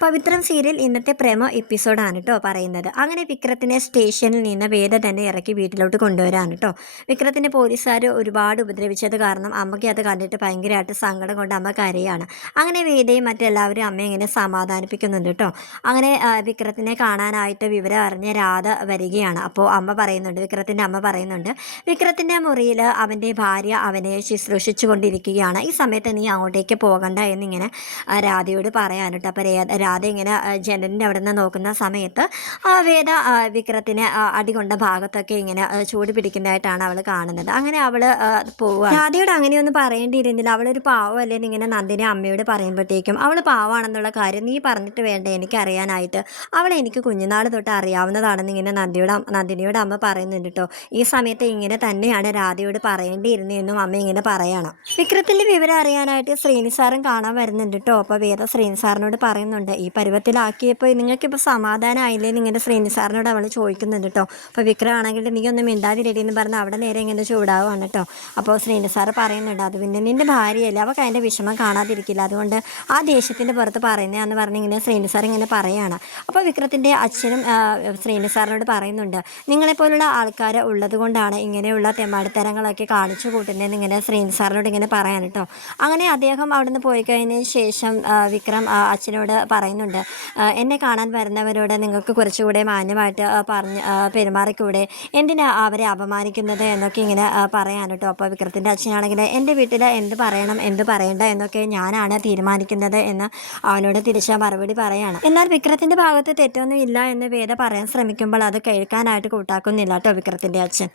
പവിത്രം serial ഇന്നത്തെ പ്രേമോ എപ്പിസോഡാണ് കേട്ടോ പറയുന്നത്. അങ്ങനെ വിക്രത്തിനെ സ്റ്റേഷനിൽ നിന്ന് വേദ തന്നെ ഇറക്കി വീട്ടിലോട്ട് കൊണ്ടുവരാണ് കേട്ടോ വിക്രത്തിനെ പോലീസുകാർ ഒരുപാട് ഉപദ്രവിച്ചത് കാരണം അമ്മയ്ക്ക് അത് കണ്ടിട്ട് ഭയങ്കരമായിട്ട് സങ്കടം കൊണ്ട് അമ്മ കരയാണ്. അങ്ങനെ വേദയും മറ്റെല്ലാവരും അമ്മയെ ഇങ്ങനെ സമാധാനിപ്പിക്കുന്നുണ്ട് കേട്ടോ അങ്ങനെ വിക്രത്തിനെ കാണാനായിട്ട് വിവരം അറിഞ്ഞ രാധ വരികയാണ്. അപ്പോൾ അമ്മ പറയുന്നുണ്ട് വിക്രത്തിന്റെ അമ്മ പറയുന്നുണ്ട് വിക്രത്തിന്റെ മുറിയിൽ അവന്റെ ഭാര്യ അവനെ ശുശ്രൂഷിച്ചു കൊണ്ടിരിക്കുകയാണ് ഈ സമയത്ത് നീ അങ്ങോട്ടേക്ക് പോകണ്ട എന്നിങ്ങനെ രാധയോട് പറയാനിട്ട് അപ്പോൾ രാധ ഇങ്ങനെ ജനലിന്റെ അവിടെ നിന്ന് നോക്കുന്ന സമയത്ത് വേദ വിക്രത്തിന് അടികൊണ്ട ഭാഗത്തൊക്കെ ഇങ്ങനെ ചൂട് പിടിക്കുന്നതായിട്ടാണ് അവൾ കാണുന്നത്. അങ്ങനെ അവൾ പോവുക രാധയോട് അങ്ങനെയൊന്നും പറയേണ്ടിയിരുന്നില്ല. അവളൊരു പാവമല്ലേ ഇങ്ങനെ നന്ദിനെ അമ്മയോട് പറയുമ്പോഴത്തേക്കും അവൾ പാവാണെന്നുള്ള കാര്യം നീ പറഞ്ഞിട്ട് വേണ്ട എനിക്കറിയാനായിട്ട്. അവളെ എനിക്ക് കുഞ്ഞുനാൾ തൊട്ട് അറിയാവുന്നതാണെന്ന് ഇങ്ങനെ നന്ദിയോട് നന്ദിനിയോട് അമ്മ പറയുന്നുണ്ട് കേട്ടോ ഈ സമയത്ത് ഇങ്ങനെ തന്നെയാണ് രാധയോട് പറയേണ്ടിയിരുന്നതെന്നും അമ്മ ഇങ്ങനെ പറയണം. വിക്രത്തിന്റെ വിവരം അറിയാനായിട്ട് ശ്രീനിസാറും കാണാൻ വരുന്നുണ്ട് കേട്ടോ അപ്പോൾ വേദ ശ്രീനിസാറിനോട് പറയുന്നുണ്ട് ഈ പരുവത്തിലാക്കിയപ്പോൾ നിങ്ങൾക്കിപ്പോൾ സമാധാനമായില്ലേ നിങ്ങളുടെ ശ്രീനി സാറിനോട് അവൾ ചോദിക്കുന്നുണ്ട് കേട്ടോ. അപ്പോൾ വിക്രമാണെങ്കിൽ നീ ഒന്നും മിണ്ടാതിരടി എന്ന് പറഞ്ഞ് അവിടെ നേരെ ഇങ്ങനെ ചൂടാവുകയാണ് കേട്ടോ. അപ്പോൾ ശ്രീനി സാറ് പറയുന്നുണ്ട് അത് പിന്നെ നിന്റെ ഭാര്യയല്ലേ അവൾക്ക് അതിന്റെ വിഷമം കാണാതിരിക്കില്ല. അതുകൊണ്ട് ആ ദേഷ്യത്തിന്റെ പുറത്ത് പറയുന്നതാന്ന് പറഞ്ഞ് ഇങ്ങനെ ശ്രീനി സാർ ഇങ്ങനെ പറയുകയാണ്. അപ്പോൾ വിക്രത്തിന്റെ അച്ഛനും ശ്രീനി സാറിനോട് പറയുന്നുണ്ട് നിങ്ങളെപ്പോലുള്ള ആൾക്കാർ ഉള്ളത് കൊണ്ടാണ് ഇങ്ങനെയുള്ള തെമ്മാടിത്തരങ്ങളൊക്കെ കാണിച്ചു കൂട്ടുന്നതെന്ന് ഇങ്ങനെ ശ്രീനി സാറിനോട് ഇങ്ങനെ പറയാൻ കേട്ടോ. അങ്ങനെ അദ്ദേഹം അവിടുന്ന് പോയി കഴിഞ്ഞതിന് ശേഷം വിക്രം അച്ഛനോട് പറയുന്നുണ്ട്. എന്നെ കാണാൻ വരുന്നവരോട് നിങ്ങൾക്ക് കുറച്ചുകൂടെ മാന്യമായിട്ട് പറഞ്ഞ് പെരുമാറിക്കൂടെ? എന്തിനാ അവരെ അപമാനിക്കുന്നത് എന്നൊക്കെ ഇങ്ങനെ പറയാൻ കേട്ടോ. അപ്പോൾ വിക്രത്തിന്റെ അച്ഛനാണെങ്കിൽ എന്റെ വീട്ടിൽ എന്ത് പറയണം എന്ത് പറയണ്ട എന്നൊക്കെ ഞാനാണ് തീരുമാനിക്കുന്നത് എന്ന് അവനോട് തിരിച്ച മറുപടി പറയാണ്. എന്നാൽ വിക്രത്തിന്റെ ഭാഗത്ത് തെറ്റൊന്നും ഇല്ല എന്ന് വേദ പറയാൻ ശ്രമിക്കുമ്പോൾ അത് കേൾക്കാനായിട്ട് കൂട്ടാക്കുന്നില്ല കേട്ടോ വിക്രത്തിന്റെ അച്ഛൻ.